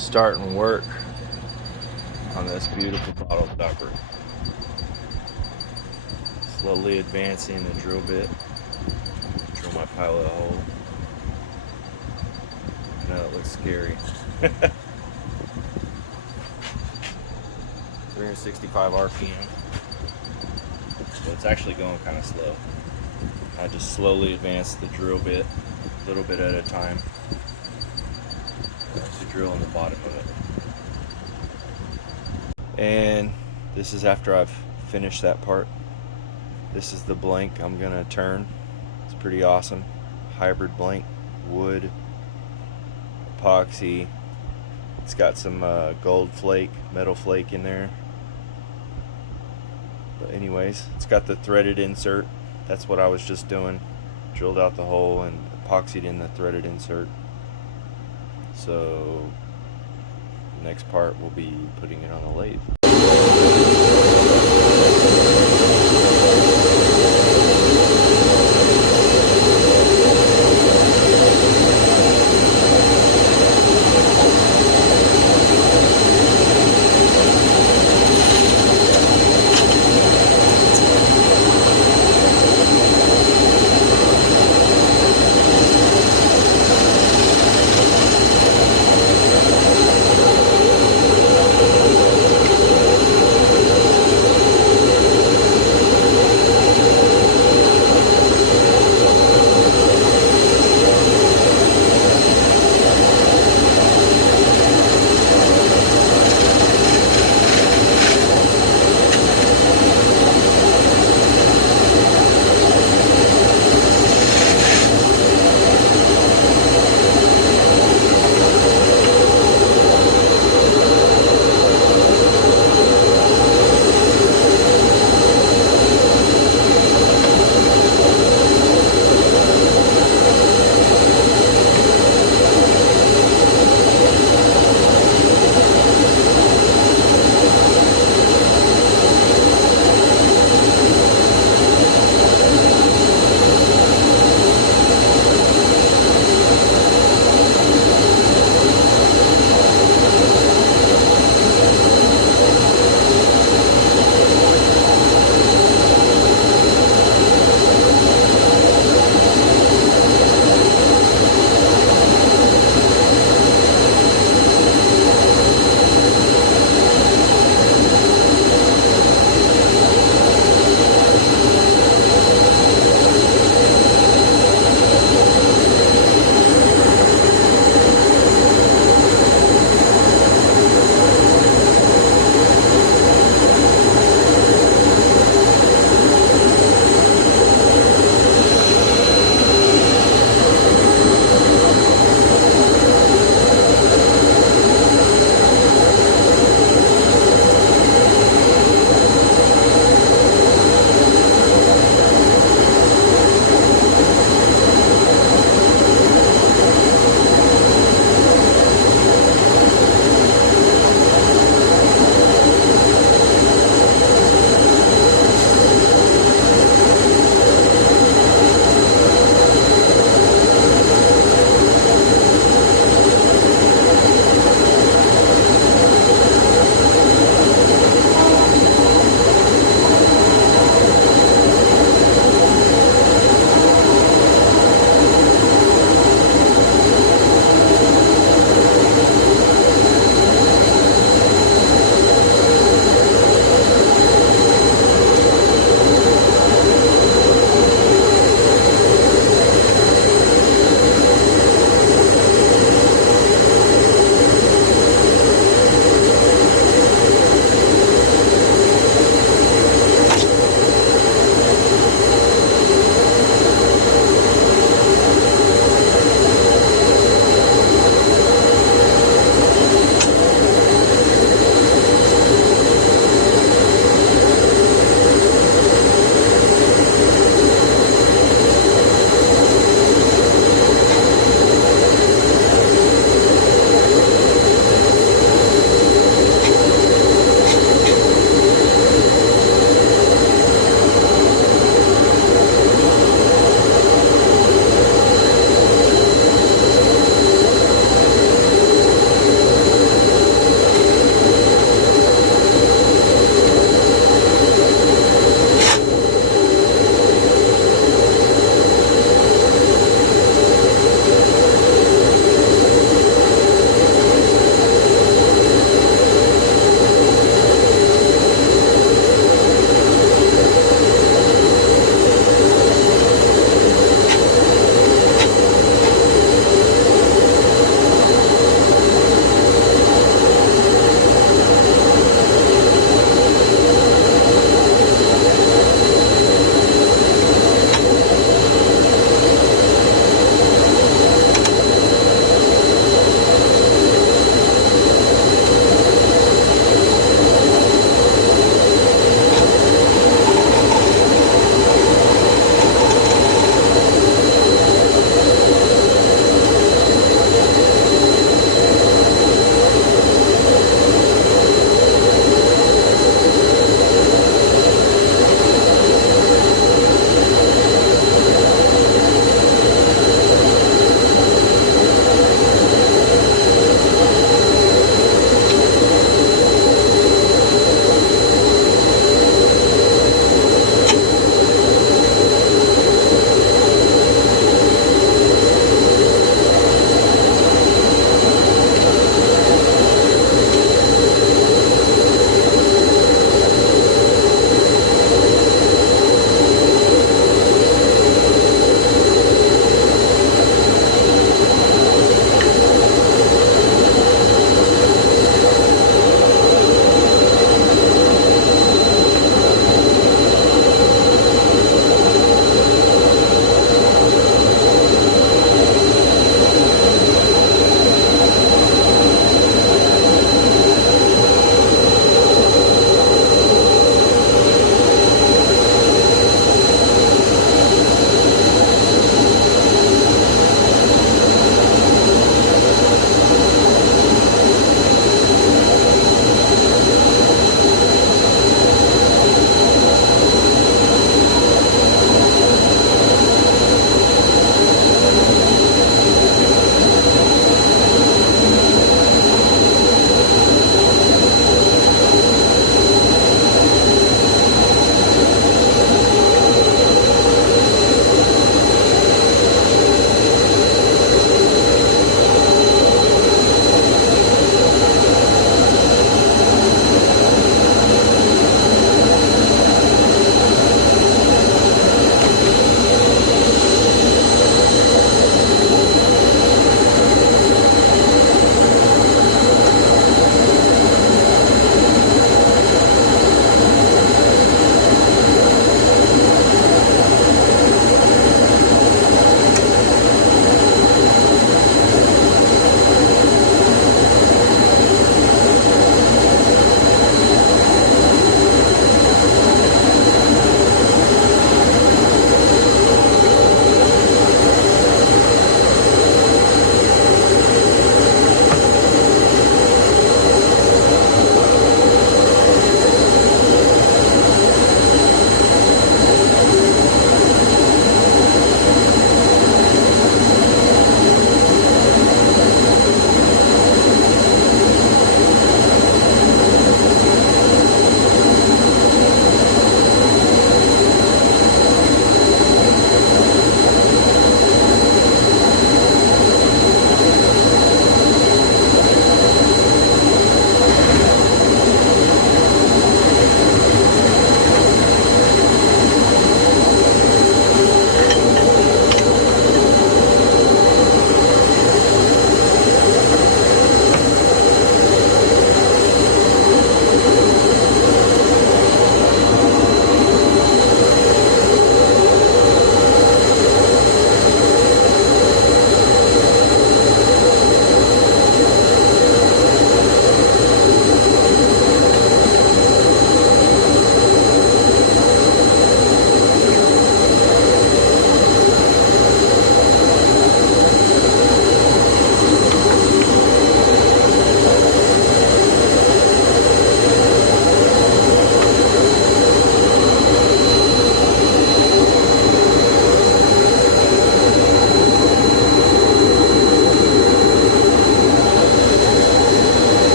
starting work on this beautiful bottle stopper. Slowly advancing the drill bit. Drill my pilot hole. I know it looks scary. 365 RPM. So it's actually going kind of slow. I just slowly advance the drill bit, a little bit at a time, to drill in the bottom of it. And this is after I've finished that part. This is the blank I'm gonna turn. It's pretty awesome. Hybrid blank, wood, epoxy. It's got some gold flake, metal flake in there. But anyways, it's got the threaded insert. That's what I was just doing. Drilled out the hole and epoxied in the threaded insert. So the next part will be putting it on the lathe.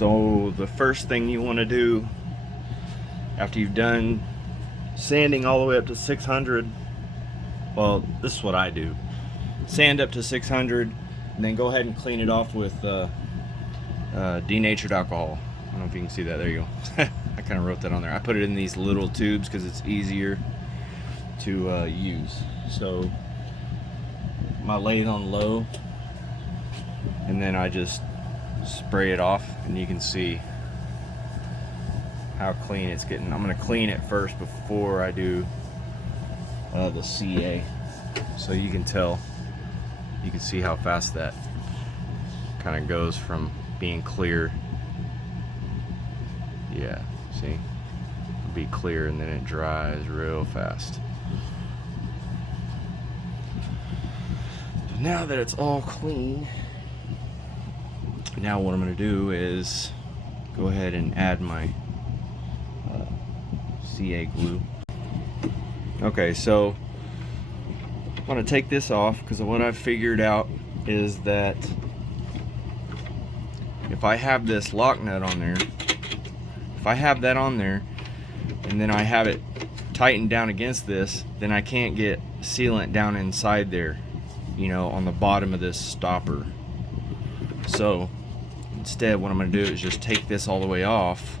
So the first thing you want to do after you've done sanding all the way up to 600, well, this is what I do. Sand up to 600, and then go ahead and clean it off with denatured alcohol. I don't know if you can see that. There you go. I kind of wrote that on there. I put it in these little tubes because it's easier to use. So my lathe on low, and then I just spray it off, and you can see how clean it's getting. I'm going to clean it first before I do the CA, so you can tell, you can see how fast that kind of goes from being clear. Yeah, see, it'll be clear and then it dries real fast. Now that it's all clean, now what I'm going to do is go ahead and add my CA glue. Okay, so I'm going to take this off because what I've figured out is that if I have this lock nut on there, if I have that on there and then I have it tightened down against this, then I can't get sealant down inside there, you know, on the bottom of this stopper. So instead what I'm going to do is just take this all the way off,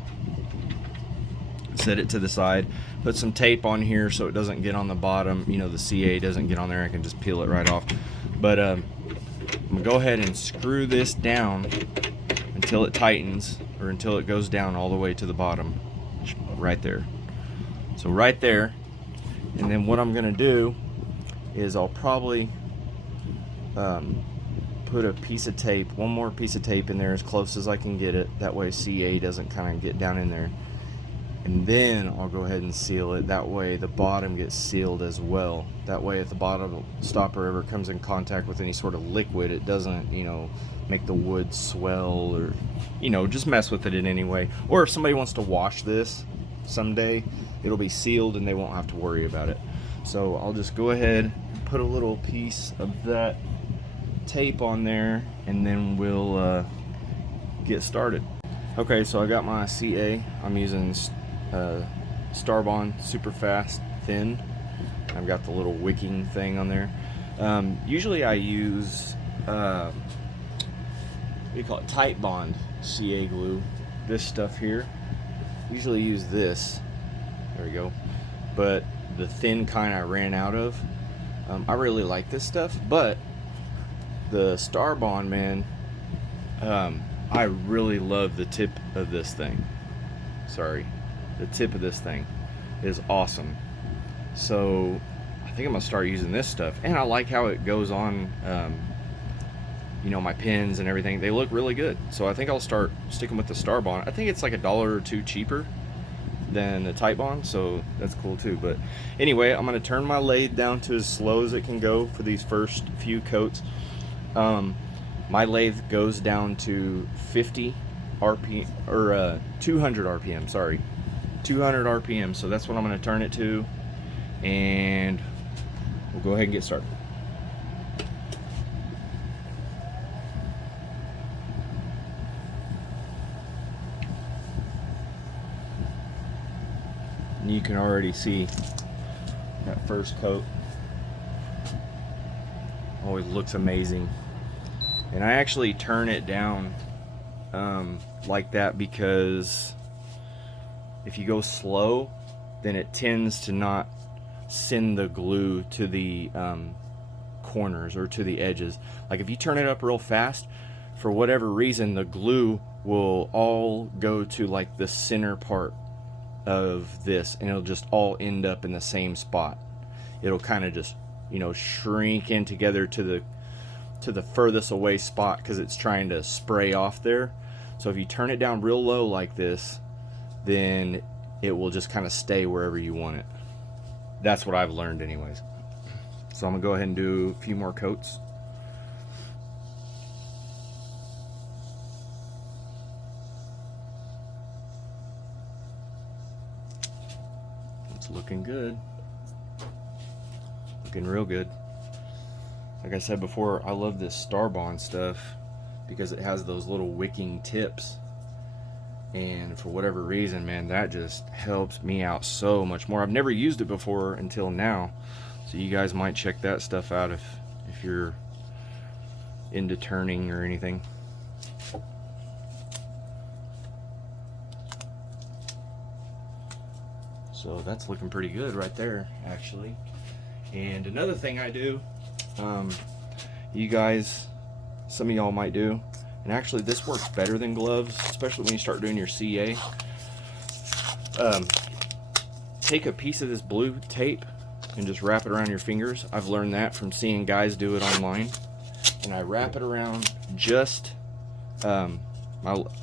set it to the side, put some tape on here so it doesn't get on the bottom, you know, the CA doesn't get on there. I can just peel it right off. But I'm going to go ahead and screw this down until it tightens, or until it goes down all the way to the bottom, right there. So right there. And then what I'm going to do is I'll probably put a piece of tape, one more piece of tape in there as close as I can get it. That way CA doesn't kind of get down in there. And then I'll go ahead and seal it. That way the bottom gets sealed as well. That way if the bottom stopper ever comes in contact with any sort of liquid, it doesn't, you know, make the wood swell or, you know, just mess with it in any way. Or if somebody wants to wash this someday, it'll be sealed and they won't have to worry about it. So I'll just go ahead, put a little piece of that tape on there, and then we'll get started. Okay, so I got my CA. I'm using Starbond Super Fast Thin. I've got the little wicking thing on there. Usually I use what do you call it, Tight Bond CA glue, this stuff here. Usually use this, there we go, but the thin kind I ran out of. I really like this stuff, but the Starbond, man, I really love the tip of this thing. Sorry, the tip of this thing is awesome. So I think I'm gonna start using this stuff, and I like how it goes on, you know, my pins and everything. They look really good. So I think I'll start sticking with the Starbond. I think it's like $1 or $2 cheaper than the Tight Bond, so that's cool too. But anyway, I'm gonna turn my lathe down to as slow as it can go for these first few coats. My lathe goes down to 50 RPM, or 200 RPM, sorry, 200 RPM. So that's what I'm going to turn it to, and we'll go ahead and get started. And you can already see that first coat always looks amazing. And I actually turn it down like that because if you go slow, then it tends to not send the glue to the corners or to the edges. Like if you turn it up real fast, for whatever reason, the glue will all go to like the center part of this, and it'll just all end up in the same spot. It'll kind of just, you know, shrink in together to the furthest away spot because it's trying to spray off there. So if you turn it down real low like this, then it will just kind of stay wherever you want it. That's what I've learned anyways. So I'm gonna go ahead and do a few more coats. It's looking good. Looking real good. Like I said before, I love this Starbond stuff because it has those little wicking tips, And for whatever reason, man, that just helps me out so much more. I've never used it before until now, so you guys might check that stuff out if you're into turning or anything. So that's looking pretty good right there, actually. And another thing I do, you guys, some of y'all might do, and actually this works better than gloves, especially when you start doing your CA. Take a piece of this blue tape and just wrap it around your fingers. I've learned that from seeing guys do it online. And I wrap it around just, I'm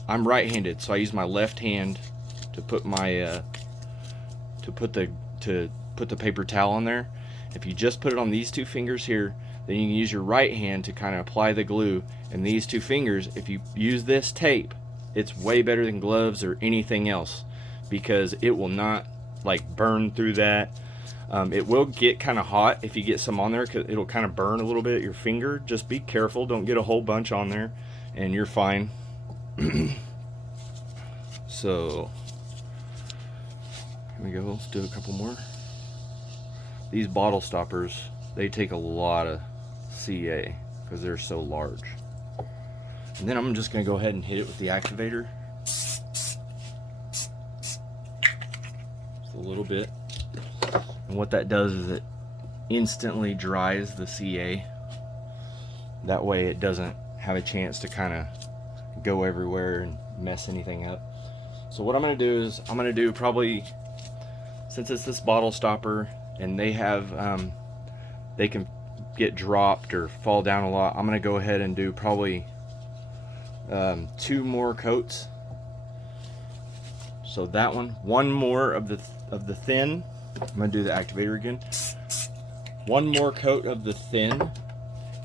right-handed, so I use my left hand to put my, to put the paper towel on there. If you just put it on these two fingers here, then you can use your right hand to kind of apply the glue. And these two fingers, if you use this tape, it's way better than gloves or anything else, because it will not like burn through that. It will get kind of hot if you get some on there, because it'll kind of burn a little bit at your finger. Just be careful, don't get a whole bunch on there, and you're fine. So here we go, let's do a couple more. These bottle stoppers, they take a lot of CA because they're so large. And then I'm just going to go ahead and hit it with the activator. Just a little bit. And what that does is it instantly dries the CA. That way it doesn't have a chance to kind of go everywhere and mess anything up. So what I'm going to do is, I'm going to do probably, since it's this bottle stopper and they have, they can get dropped or fall down a lot, I'm going to go ahead and do probably 2 more coats. So that one more of the thin. I'm going to do the activator again. 1 more coat of the thin,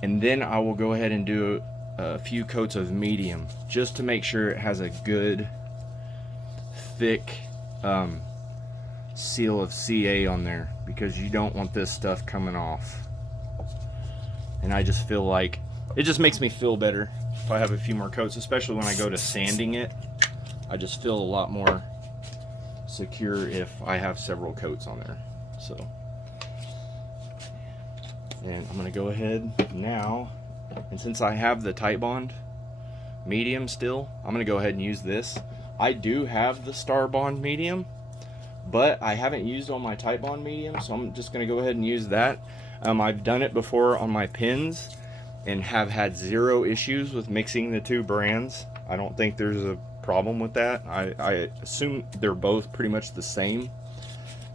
and then I will go ahead and do a few coats of medium, just to make sure it has a good thick seal of CA on there, because you don't want this stuff coming off. And I just feel like it just makes me feel better if I have a few more coats, especially when I go to sanding it. I just feel a lot more secure if I have several coats on there. So, and I'm going to go ahead now, and since I have the Titebond medium still, I'm going to go ahead and use this. I do have the Star Bond medium, but I haven't used on my Titebond medium, so I'm just going to go ahead and use that. I've done it before on my pins and have had 0 issues with mixing the 2 brands. I don't think there's a problem with that. I assume they're both pretty much the same,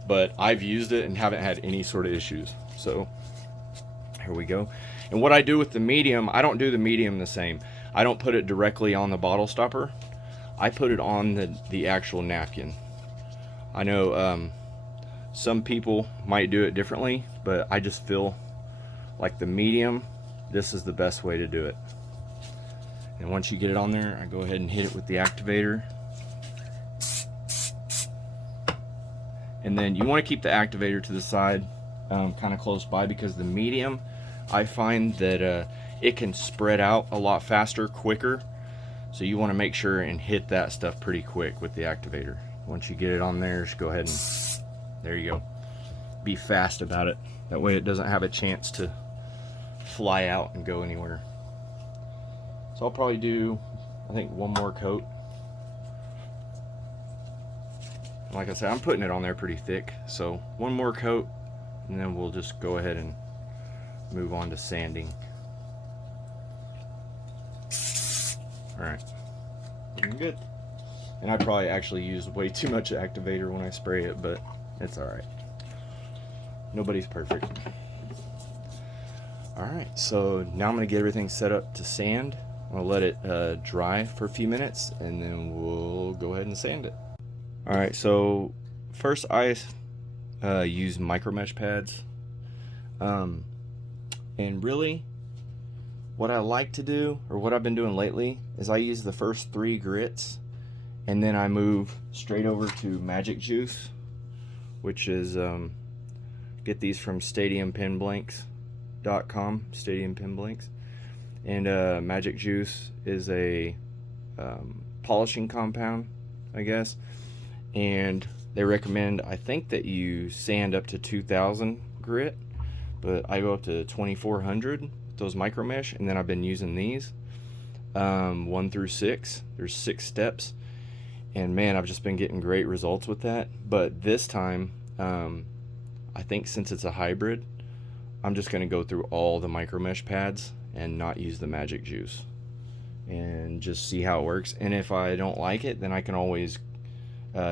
but I've used it and haven't had any sort of issues. So here we go. And what I do with the medium, I don't do the medium the same. I don't put it directly on the bottle stopper. I put it on the actual napkin. I know some people might do it differently, but I just feel like the medium, this is the best way to do it. And once you get it on there, I go ahead and hit it with the activator. And then you want to keep the activator to the side, kind of close by, because the medium, I find that it can spread out a lot faster, quicker. So you want to make sure and hit that stuff pretty quick with the activator. Once you get it on there, just go ahead and, there you go. Be fast about it. That way it doesn't have a chance to fly out and go anywhere. So I'll probably do, I think, 1 more coat. Like I said, I'm putting it on there pretty thick. So 1 more coat, and then we'll just go ahead and move on to sanding. Alright, looking good. And I probably actually use way too much activator when I spray it, but it's alright. Nobody's perfect. Alright, so now I'm going to get everything set up to sand. I'll let it dry for a few minutes, and then we'll go ahead and sand it. Alright, so first I use micro mesh pads. And really, what I like to do, or what I've been doing lately, is I use the first 3 grits, and then I move straight over to Magic Juice, which is, get these from stadiumpinblanks.com, Stadium Pin Blanks. And Magic Juice is a polishing compound. I guess. And they recommend, I think, that you sand up to 2000 grit, but I go up to 2400 with those micro mesh, and then I've been using these 1 through 6. There's 6 steps, and man, I've just been getting great results with that. But this time, I think since it's a hybrid, I'm just going to go through all the micro mesh pads and not use the magic juice and just see how it works. And if I don't like it, then I can always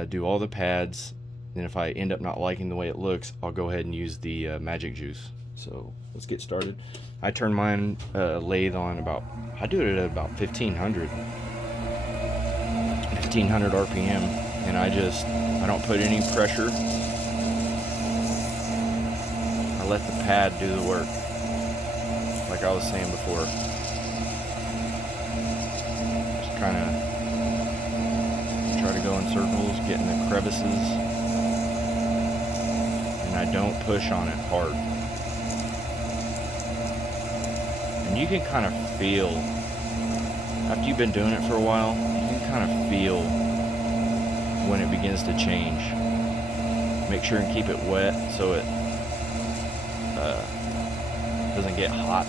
do all the pads, and if I end up not liking the way it looks, I'll go ahead and use the magic juice. So let's get started. I turn mine lathe on I do it at about 1500 RPM, and I don't put any pressure. I let the pad do the work, like I was saying before. Just kind of try to go in circles, get in the crevices, and I don't push on it hard. And you can kind of feel, after you've been doing it for a while, you can kind of feel when it begins to change. Make sure and keep it wet so it doesn't get hot.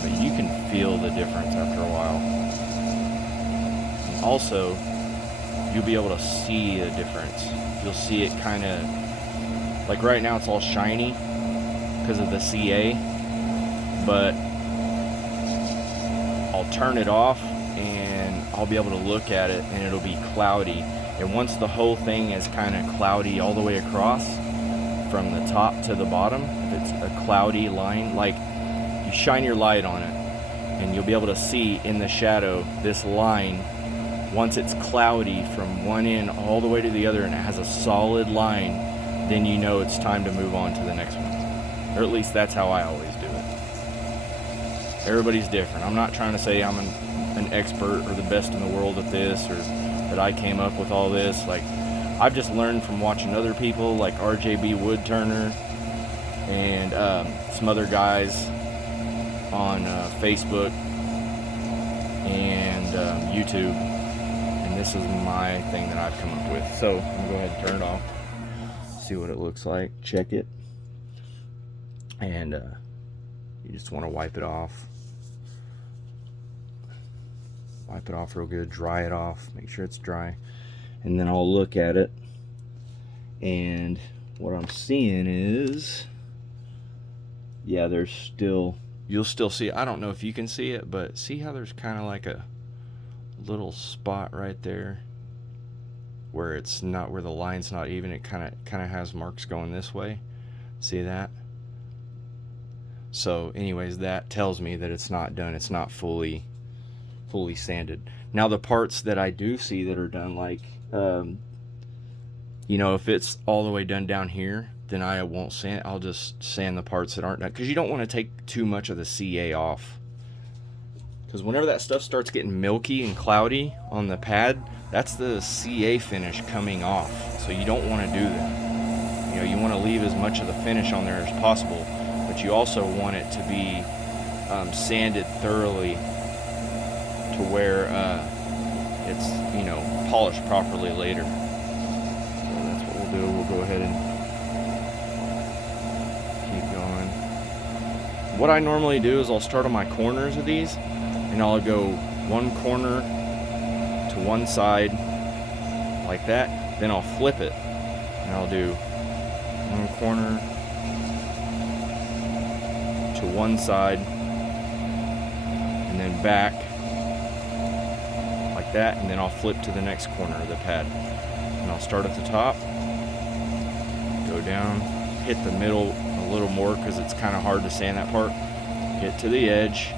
But you can feel the difference after a while. Also, you'll be able to see a difference. You'll see it kind of, like right now it's all shiny because of the CA, but I'll turn it off and I'll be able to look at it and it'll be cloudy. And once the whole thing is kind of cloudy all the way across from the top to the bottom, if it's a cloudy line, like you shine your light on it and you'll be able to see in the shadow this line. Once it's cloudy from one end all the way to the other and it has a solid line, then you know it's time to move on to the next one. Or at least that's how I always do it. Everybody's different. I'm not trying to say I'm an expert or the best in the world at this, or that I came up with all this. Like, I've just learned from watching other people like RJB Woodturner and some other guys on Facebook and YouTube. And this is my thing that I've come up with. So I'm gonna go ahead and turn it off, see what it looks like, check it, and you just want to wipe it off. Wipe it off real good, dry it off, make sure it's dry, and then I'll look at it, and what I'm seeing is, yeah, you'll still see it. I don't know if you can see it, but see how there's kind of like a little spot right there where it's not, where the line's not even, it kind of has marks going this way. See that? So anyways, that tells me that it's not done. It's not fully sanded. Now the parts that I do see that are done, like you know, if it's all the way done down here, then I won't sand. I'll just sand the parts that aren't done, because you don't want to take too much of the CA off, because whenever that stuff starts getting milky and cloudy on the pad, that's the CA finish coming off. So you don't want to do that. You know, you want to leave as much of the finish on there as possible, but you also want it to be sanded thoroughly to where it's, you know, polished properly later. So that's what we'll do. We'll go ahead and keep going. What I normally do is I'll start on my corners of these, and I'll go one corner to one side like that, then I'll flip it and I'll do one corner to one side and then back like that, and then I'll flip to the next corner of the pad, and I'll start at the top, go down, hit the middle a little more because it's kind of hard to sand that part, get to the edge,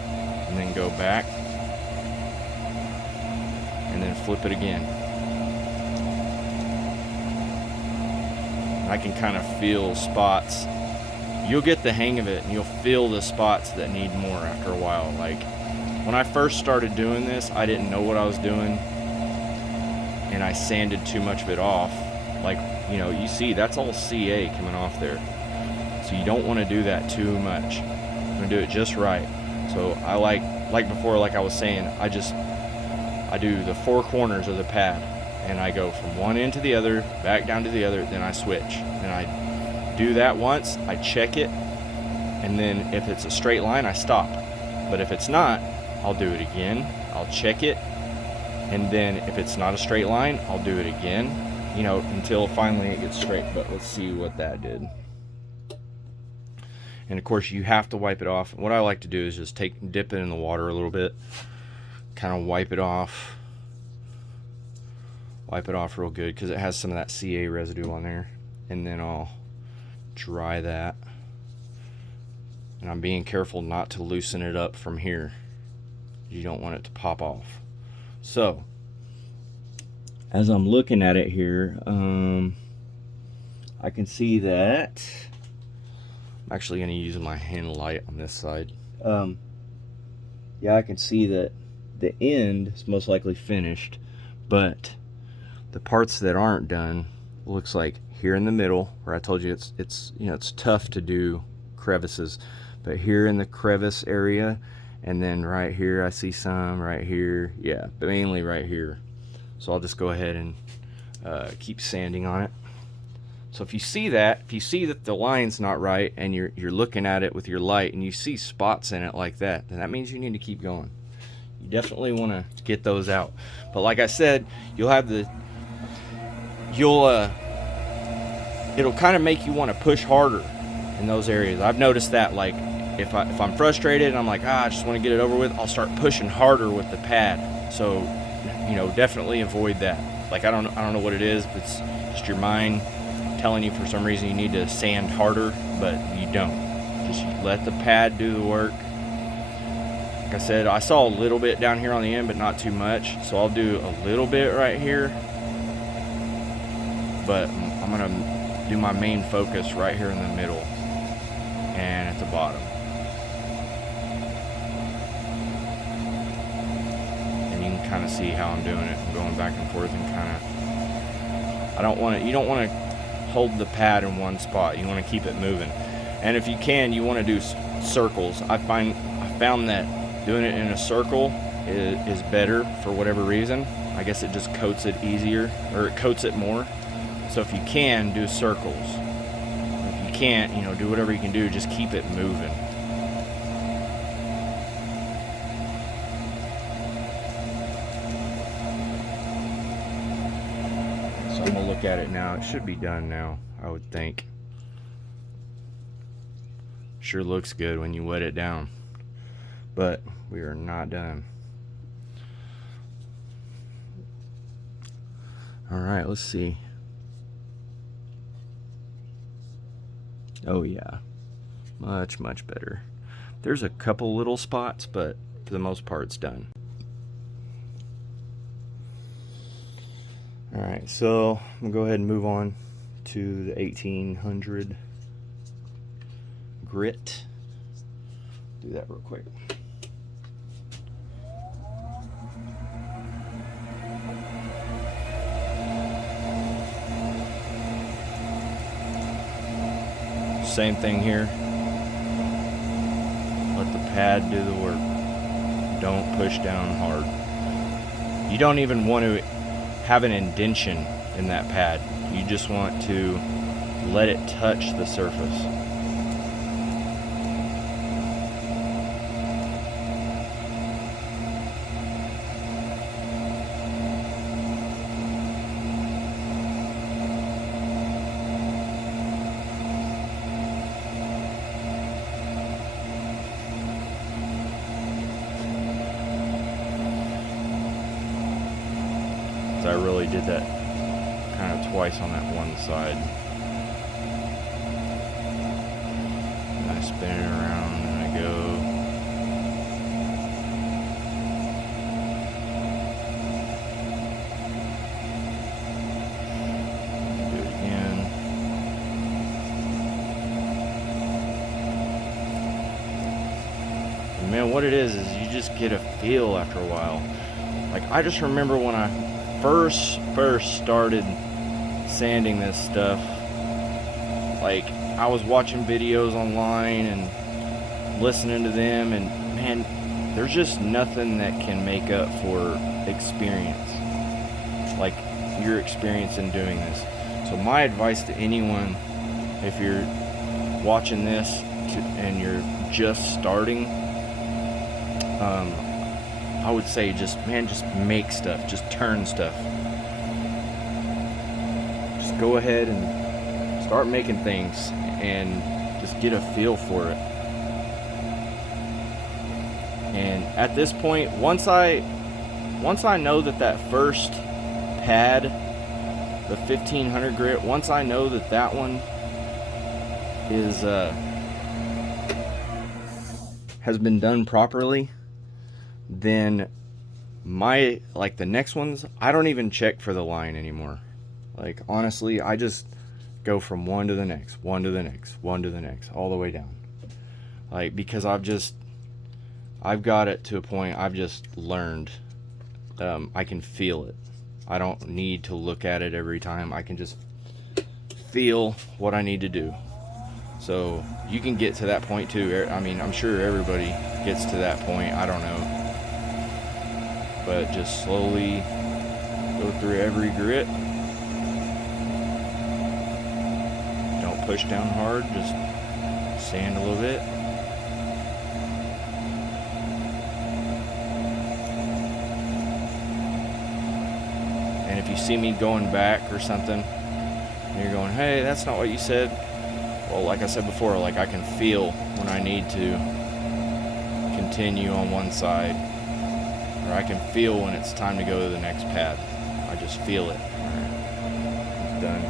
and then go back and then flip it again. I can kind of feel spots. You'll get the hang of it and you'll feel the spots that need more after a while. Like when I first started doing this, I didn't know what I was doing and I sanded too much of it off. Like, you know, you see that's all CA coming off there. So you don't want to do that too much. You're gonna do it just right. So I like before, like I was saying, I just I do the four corners of the pad, and I go from one end to the other, back down to the other, then I switch. And I do that once, I check it, and then if it's a straight line, I stop. But if it's not, I'll do it again, I'll check it, and then if it's not a straight line, I'll do it again, you know, until finally it gets straight. But let's see what that did. And of course you have to wipe it off. What I like to do is just dip it in the water a little bit, kind of wipe it off real good, because it has some of that CA residue on there. And then I'll dry that, and I'm being careful not to loosen it up from here. You don't want it to pop off. So as I'm looking at it here, I can see that I'm actually going to use my hand light on this side. Yeah, I can see that the end is most likely finished, but the parts that aren't done, looks like here in the middle, where I told you it's you know, it's tough to do crevices, but here in the crevice area, and then right here I see some, right here, yeah, but mainly right here. So I'll just go ahead and keep sanding on it. So if you see that the line's not right, and you're looking at it with your light and you see spots in it like that, then that means you need to keep going. You definitely want to get those out. But like I said, it'll kind of make you want to push harder in those areas. I've noticed that, like if I'm frustrated and I'm like, I just want to get it over with, I'll start pushing harder with the pad. So, you know, definitely avoid that. Like I don't know what it is, if it's just your mind telling you for some reason you need to sand harder, but you don't. Just let the pad do the work. Like I said, I saw a little bit down here on the end, but not too much, so I'll do a little bit right here, but I'm gonna do my main focus right here in the middle and at the bottom. And you can kind of see how I'm doing it. I'm going back and forth and kind of, you don't want to hold the pad in one spot. You want to keep it moving. And if you can, you want to do circles. I found that doing it in a circle is better for whatever reason. I guess it just coats it easier, or it coats it more. So if you can, do circles. If you can't, you know, do whatever you can do, just keep it moving. So I'm gonna look at it now. It should be done now, I would think. Sure looks good when you wet it down, but we are not done. All right, let's see. Oh yeah, much better. There's a couple little spots, but for the most part it's done. All right, so I'm gonna go ahead and move on to the 1800 grit. Do that real quick. Same thing here. Let the pad do the work. Don't push down hard. You don't even want to have an indentation in that pad. You just want to let it touch the surface. I really did that kind of twice on that one side. And I spin it around and I go. Do it again. And man, what it is you just get a feel after a while. Like I just remember when I first started sanding this stuff, like I was watching videos online and listening to them, and man, there's just nothing that can make up for experience, like your experience in doing this. So my advice to anyone, if you're watching this and you're just starting, I would say just make stuff, just turn stuff. Just go ahead and start making things and just get a feel for it. And at this point, once I know that first pad, the 1500 grit, once I know that one is has been done properly, then the next ones, I don't even check for the line anymore. Like, honestly, I just go from one to the next, one to the next, one to the next, all the way down. Like, because I've got it to a point, I've just learned, I can feel it. I don't need to look at it every time. I can just feel what I need to do. So you can get to that point too. I mean, I'm sure everybody gets to that point. I don't know. But just slowly go through every grit. Don't push down hard. Just sand a little bit. And if you see me going back or something, and you're going, hey, that's not what you said. Well, like I said before, like, I can feel when I need to continue on one side, or I can feel when it's time to go to the next pad. I just feel it. It's done.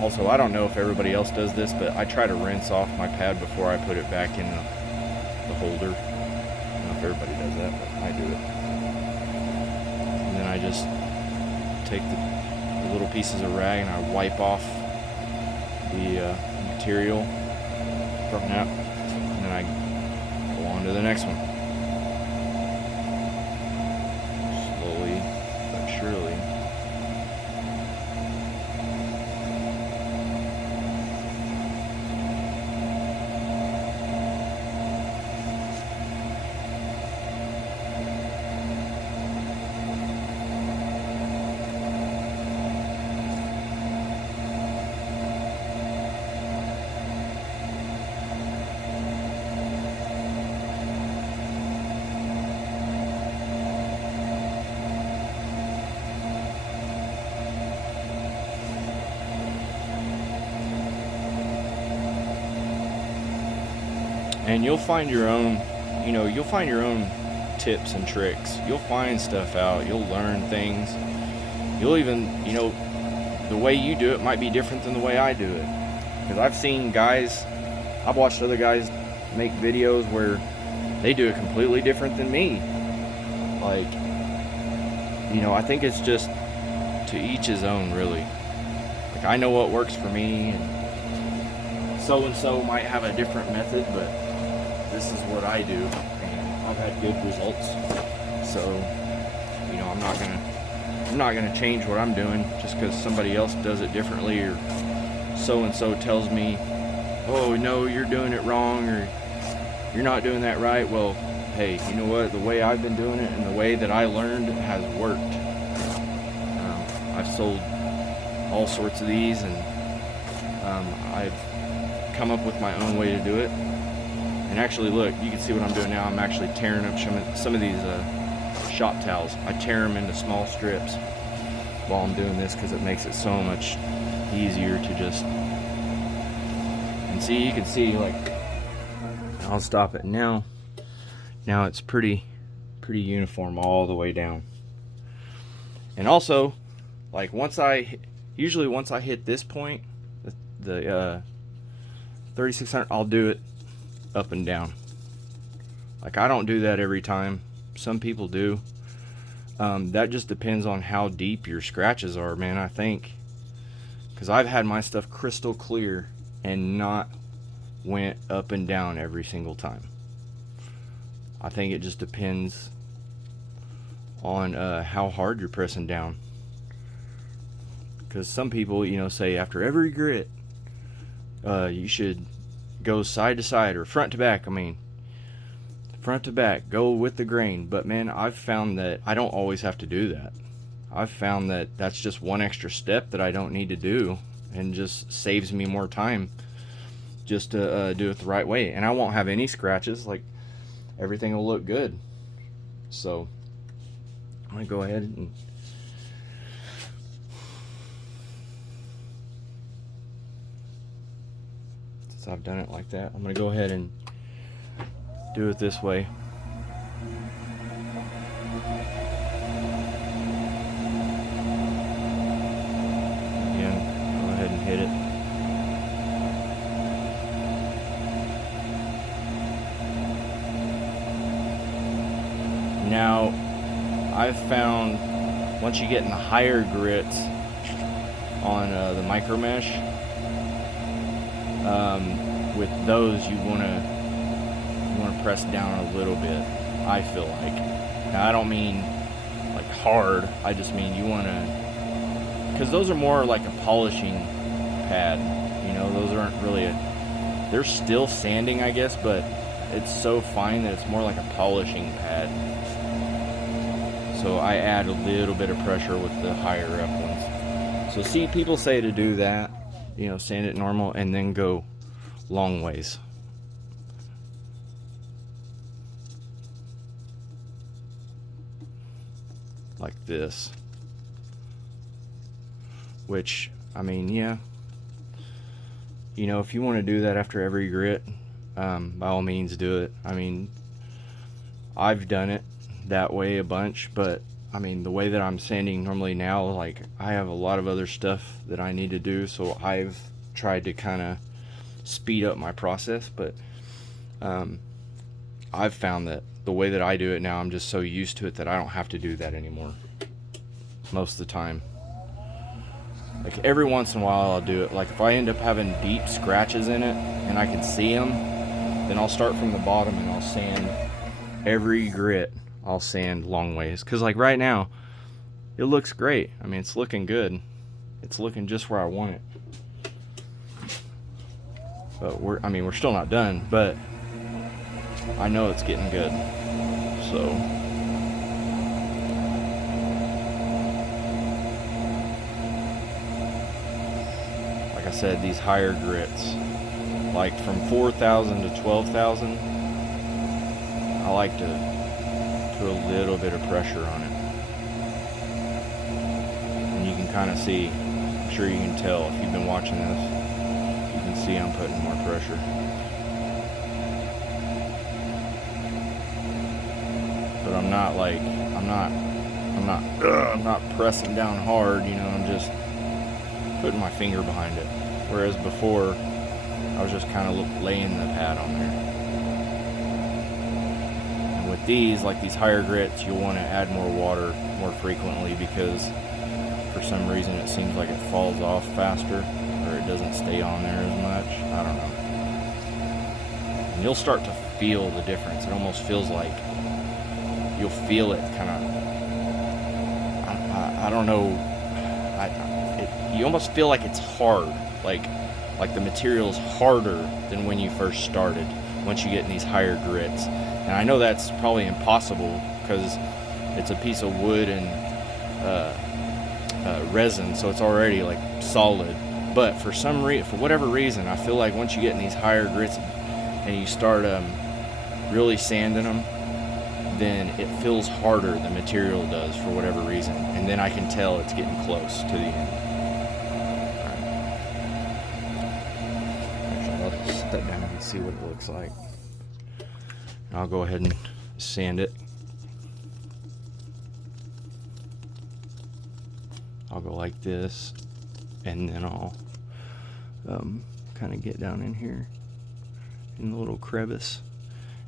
Also, I don't know if everybody else does this, but I try to rinse off my pad before I put it back in the holder. I don't know if everybody does that, but I do it. And then I just take the little pieces of rag and I wipe off the material from that, and then I go on to the next one. Slowly but surely. And you'll find your own, tips and tricks. You'll find stuff out. You'll learn things. You'll even, the way you do it might be different than the way I do it. Because I've watched other guys make videos where they do it completely different than me. Like, I think it's just to each his own, really. Like, I know what works for me, and so might have a different method, but this is what I do, and I've had good results. So, I'm not gonna change what I'm doing just because somebody else does it differently, or so and so tells me, oh no, you're doing it wrong, or you're not doing that right. Well, hey, you know what? The way I've been doing it and the way that I learned has worked. I've sold all sorts of these, and I've come up with my own way to do it. And actually, look, you can see what I'm doing now. I'm actually tearing up some of these shop towels. I tear them into small strips while I'm doing this because it makes it so much easier to just... And see, you can see, like, I'll stop it now. Now it's pretty uniform all the way down. And also, like, usually once I hit this point, the 3600, I'll do it up and down. Like, I don't do that every time. Some people do. That just depends on how deep your scratches are, man, I think. Because I've had my stuff crystal clear and not went up and down every single time. I think it just depends on how hard you're pressing down. Because some people, say after every grit, you should go side to side or front to back. I mean, front to back, go with the grain. But man, I've found that I don't always have to do that. I've found that that's just one extra step that I don't need to do, and just saves me more time just to do it the right way. And I won't have any scratches, like everything will look good. So I'm gonna go ahead and since I've done it like that, I'm gonna go ahead and do it this way. Again, go ahead and hit it. Now, I've found once you get in the higher grits on the micro mesh, with those you want to press down a little bit. I feel like. Now I don't mean like hard. I just mean you want to, because those are more like a polishing pad. You know, those aren't really they're still sanding, I guess, but it's so fine that it's more like a polishing pad. So I add a little bit of pressure with the higher up ones. So see, people say to do that, you know, sand it normal and then go long ways. Like this. Which, I mean, yeah. You know, if you want to do that after every grit, by all means do it. I mean, I've done it that way a bunch, but I mean, the way that I'm sanding normally now, like, I have a lot of other stuff that I need to do, so I've tried to kind of speed up my process. But I've found that the way that I do it now, I'm just so used to it that I don't have to do that anymore most of the time. Like every once in a while I'll do it. Like if I end up having deep scratches in it and I can see them, then I'll start from the bottom and I'll sand every grit. I'll sand long ways, because like right now it looks great. I mean, it's looking good. It's looking just where I want it. But we're still not done, but I know it's getting good. So like I said, these higher grits, like from 4,000 to 12,000, I like to put a little bit of pressure on it. And you can kind of see, I'm sure you can tell if you've been watching this, you can see I'm putting more pressure. But I'm not like, I'm not pressing down hard, you know, I'm just putting my finger behind it. Whereas before, I was just kind of laying the pad on there. And with these, like these higher grits, you'll want to add more water more frequently, because for some reason it seems like it falls off faster, or it doesn't stay on there as much. I don't know. And you'll start to feel the difference. It almost feels like you'll feel it kind of, I don't know, you almost feel like it's hard, like the material's harder than when you first started, once you get in these higher grits. And I know that's probably impossible, because it's a piece of wood and resin, so it's already like solid. But for whatever reason, I feel like once you get in these higher grits and you start really sanding them, then it feels harder, the material does, for whatever reason. And then I can tell it's getting close to the end. Right. Actually, I'll just step down and see what it looks like. And I'll go ahead and sand it. I'll go like this, and then I'll kind of get down in here in the little crevice.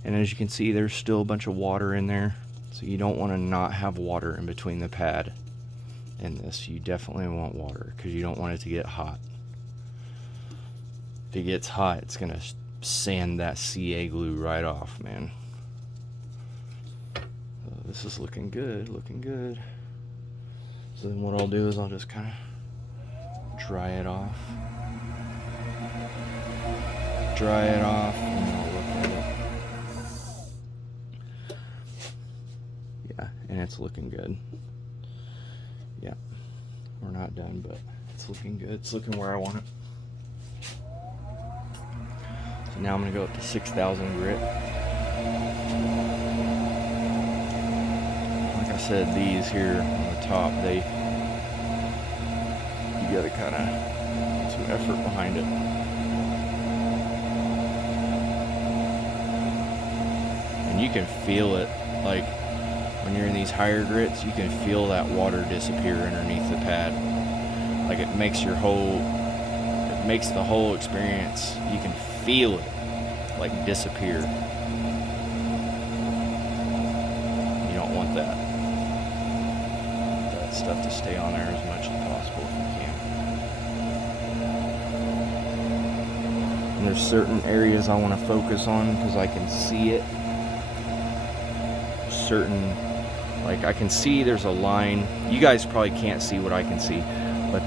And as you can see, there's still a bunch of water in there, so you don't want to not have water in between the pad and this. You definitely want water, because you don't want it to get hot. If it gets hot, it's going to sand that CA glue right off, man. So this is looking good, looking good. So then what I'll do is I'll just kind of dry it off. And I'll look at it. it's looking good. Yeah, we're not done, but it's looking good. It's looking where I want it. So now I'm gonna go up to 6,000 grit. Like I said, these here on the top, you gotta kind of put some effort behind it. And you can feel it, like when you're in these higher grits, you can feel that water disappear underneath the pad. Like it makes the whole experience, you can feel it like disappear. You don't want that stuff to stay on there as much as possible if you can. And there's certain areas I want to focus on because I can see it. Like I can see there's a line. You guys probably can't see what I can see, but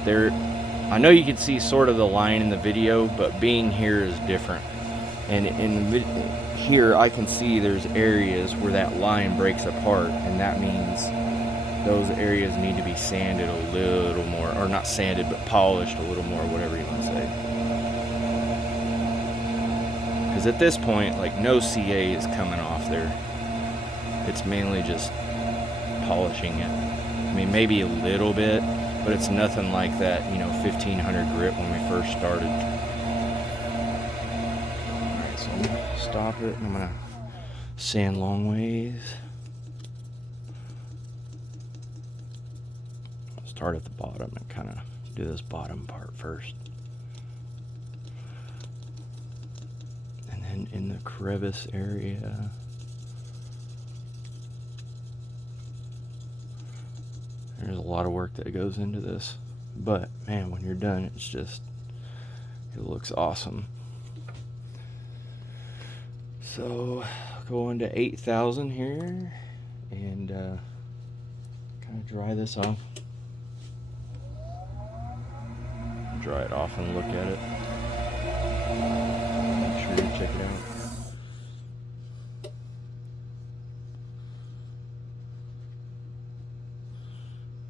I know you can see sort of the line in the video, but being here is different. And here I can see there's areas where that line breaks apart, and that means those areas need to be sanded a little more, or not sanded, but polished a little more, whatever you want to say. Because at this point, like, no CA is coming off there. It's mainly just polishing it. I mean, maybe a little bit, but it's nothing like that, 1500 grit when we first started. Alright, so I'm going to stop it, and I'm going to sand long ways. Start at the bottom and kind of do this bottom part first. And then in the crevice area, there's a lot of work that goes into this, but man, when you're done, it looks awesome. So go into 8,000 here and kind of dry this off. Dry it off and look at it. Make sure you check it out.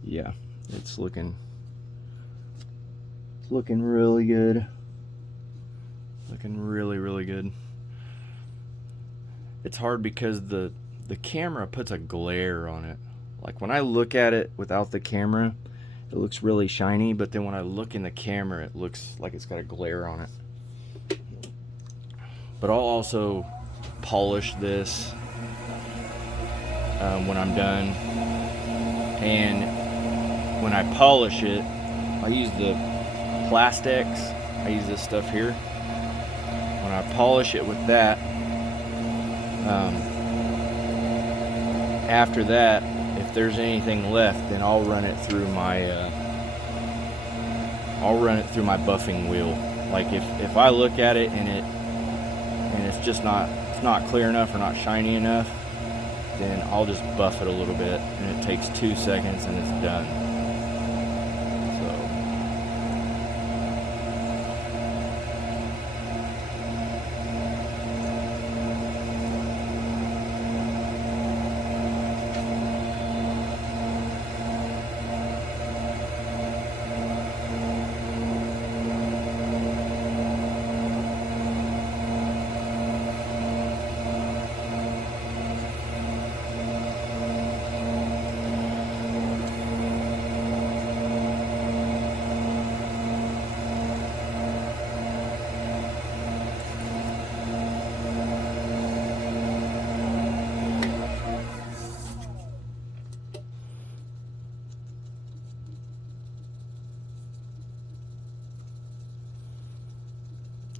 Yeah, it's looking really good. Looking really, really good. It's hard because the camera puts a glare on it. Like when I look at it without the camera, it looks really shiny, but then when I look in the camera, it looks like it's got a glare on it. But I'll also polish this when I'm done. And when I polish it, I use the plastics. I use this stuff here. When I polish it with that, after that, if there's anything left, then I'll run it through my buffing wheel. Like if I look at it and it's just not clear enough or not shiny enough, then I'll just buff it a little bit, and it takes 2 seconds and it's done.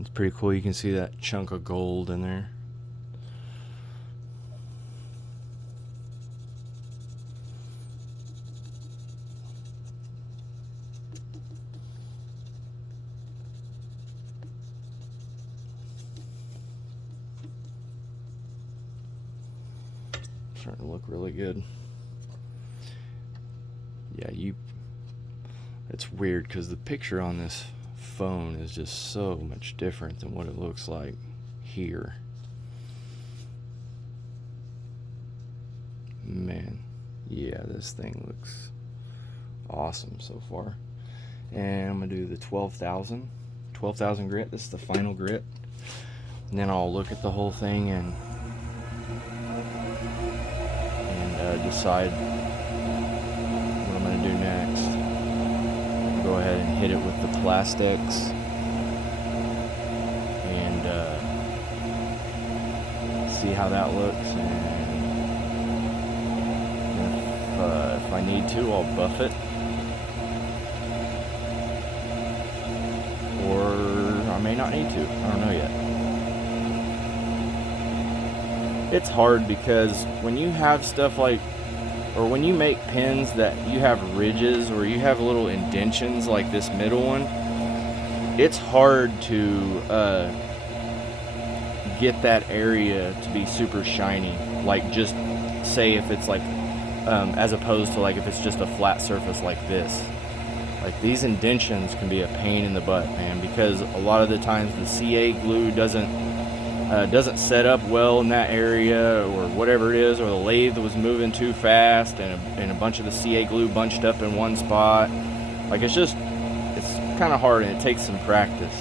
It's pretty cool. You can see that chunk of gold in there. Starting to look really good. Yeah, it's weird because the picture on this phone is just so much different than what it looks like here. Man, Yeah, this thing looks awesome so far. And I'm gonna do the 12,000 grit. This is the final grit, and then I'll look at the whole thing and decide what I'm gonna do next. I'll go ahead and hit it with the plastics and see how that looks, and if I need to, I'll buff it, or I may not need to. I don't know yet. It's hard because when you have stuff like, or when you make pins that you have ridges or you have little indentions like this middle one, it's hard to get that area to be super shiny. Like, just say if it's like as opposed to like if it's just a flat surface like this. Like, these indentions can be a pain in the butt, man, because a lot of the times the CA glue doesn't set up well in that area, or whatever it is, or the lathe was moving too fast and a bunch of the CA glue bunched up in one spot. Like, it's kind of hard, and it takes some practice.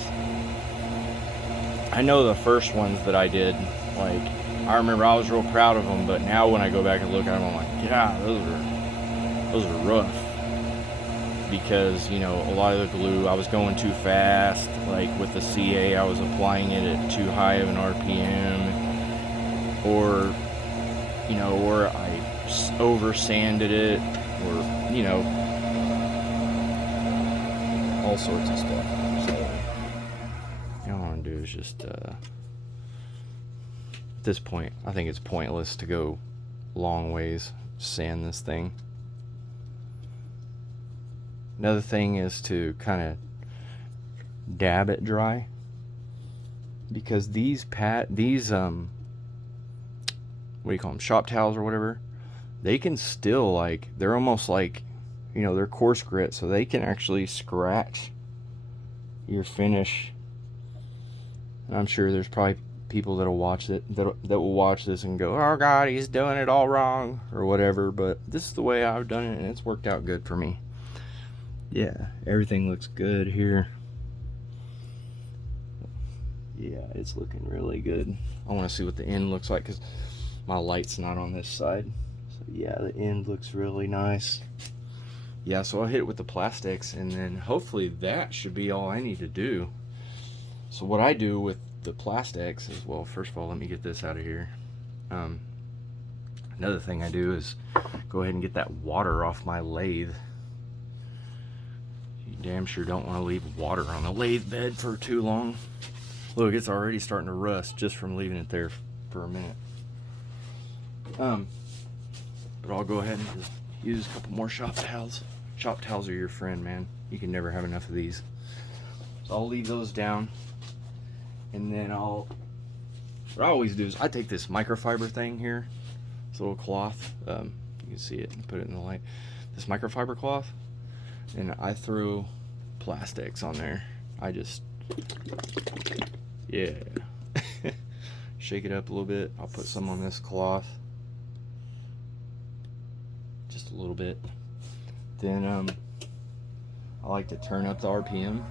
I know the first ones that I did, like, I remember I was real proud of them, but now when I go back and look at them, I'm like, yeah, those are rough. Because, you know, a lot of the glue, I was going too fast. Like with the CA, I was applying it at too high of an RPM, or, you know, or I over sanded it, or, you know, all sorts of stuff. So what I want to do is just at this point, I think it's pointless to go long ways sand this thing. Another thing is to kind of dab it dry, because these what do you call them, shop towels or whatever, they can still, like, they're almost like, you know, they're coarse grit, so they can actually scratch your finish. And I'm sure there's probably people that'll watch it that will watch this and go, oh God, he's doing it all wrong or whatever, but this is the way I've done it and it's worked out good for me. Yeah, everything looks good here. Yeah, it's looking really good. I want to see what the end looks like because my light's not on this side. So yeah, the end looks really nice. Yeah, so I'll hit it with the plastics, and then hopefully that should be all I need to do. So what I do with the plastics is, well, first of all, let me get this out of here. Another thing I do is go ahead and get that water off my lathe. Damn sure don't want to leave water on the lathe bed for too long. Look, it's already starting to rust just from leaving it there for a minute. But I'll go ahead and just use a couple more shop towels. Shop towels are your friend, man. You can never have enough of these. So I'll leave those down, and then what I always do is I take this microfiber thing here, this little cloth. You can see it and put it in the light. This microfiber cloth. And I threw plastics on there. I just, yeah, shake it up a little bit. I'll put some on this cloth, just a little bit. Then I like to turn up the RPM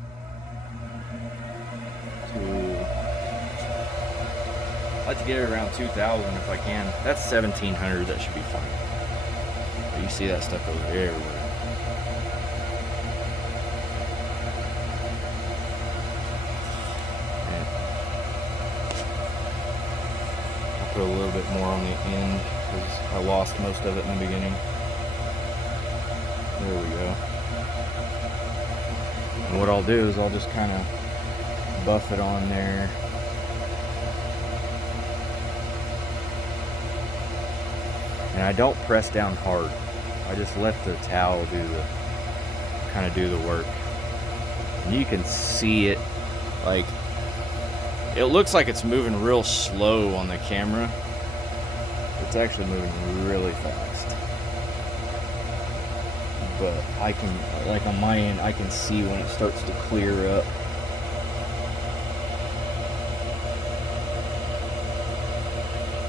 I like to get it around 2,000 if I can. That's 1,700. That should be fine. But you see that stuff goes everywhere. Put a little bit more on the end because I lost most of it in the beginning. There we go. And what I'll do is I'll just kind of buff it on there. And I don't press down hard. I just let the towel do the work. And you can see it, like, it looks like it's moving real slow on the camera. It's actually moving really fast. But I can, like on my end, I can see when it starts to clear up.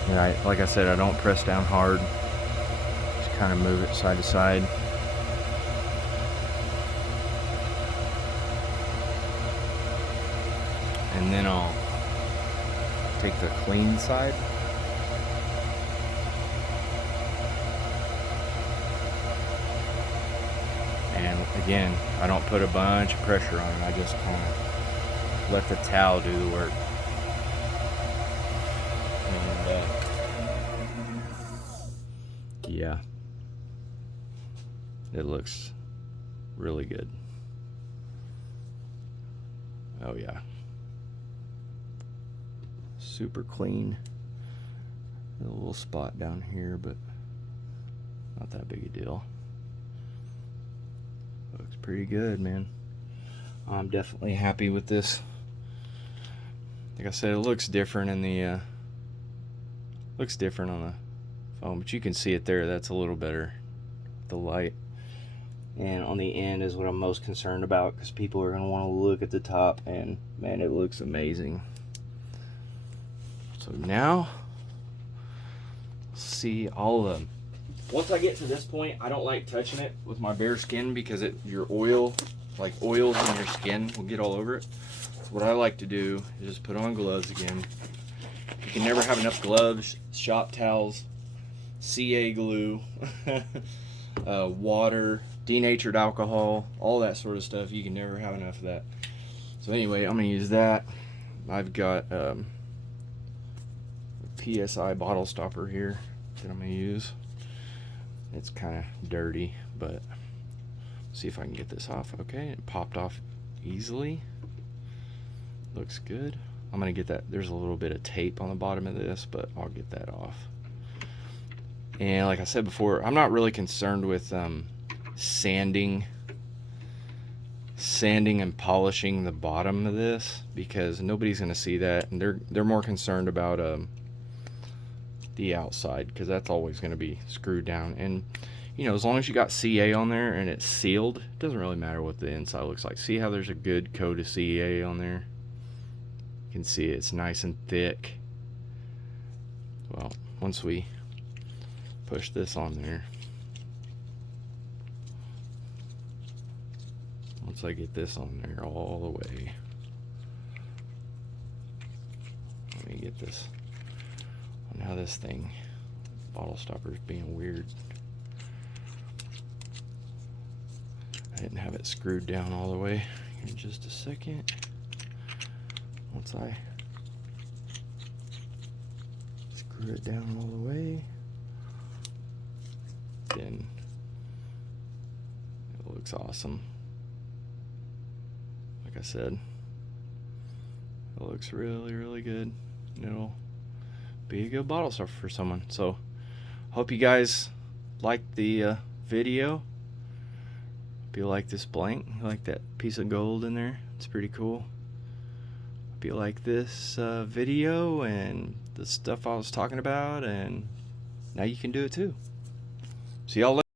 And like I said, I don't press down hard. Just kind of move it side to side. And then I'll take the clean side. And again, I don't put a bunch of pressure on it. I just kind of let the towel do the work. And yeah, it looks really good. Oh yeah, super clean. A little spot down here, but not that big a deal. Looks pretty good, man. I'm definitely happy with this. Like I said, it looks different in the looks different on the phone, but you can see it there. That's a little better, the light. And on the end is what I'm most concerned about, because people are going to want to look at the top, and man, it looks amazing. So now, see all the, once I get to this point, I don't like touching it with my bare skin, because your oil, like oils in your skin, will get all over it. So what I like to do is just put on gloves again. You can never have enough gloves, shop towels, CA glue, water, denatured alcohol, all that sort of stuff. You can never have enough of that. So anyway, I'm going to use that. I've got a PSI bottle stopper here that I'm going to use. It's kind of dirty, but see if I can get this off. Okay, it popped off easily. Looks good. I'm going to get that. There's a little bit of tape on the bottom of this, but I'll get that off. And like I said before, I'm not really concerned with sanding and polishing the bottom of this, because nobody's going to see that, and they're more concerned about the outside, because that's always going to be screwed down. And you know, as long as you got CA on there and it's sealed, it doesn't really matter what the inside looks like. See how there's a good coat of CA on there? You can see it's nice and thick. Well, once we push this on there, once I get this on there all the way, let me get this. Now this thing, bottle stopper is being weird. I didn't have it screwed down all the way. In just a second. Once I screw it down all the way, then it looks awesome. Like I said, it looks really, really good. It'll be a good bottle stopper for someone. So hope you guys liked the video. Hope you like this blank. You like that piece of gold in there? It's pretty cool. Hope you like this video and the stuff I was talking about, and now you can do it too. See y'all later.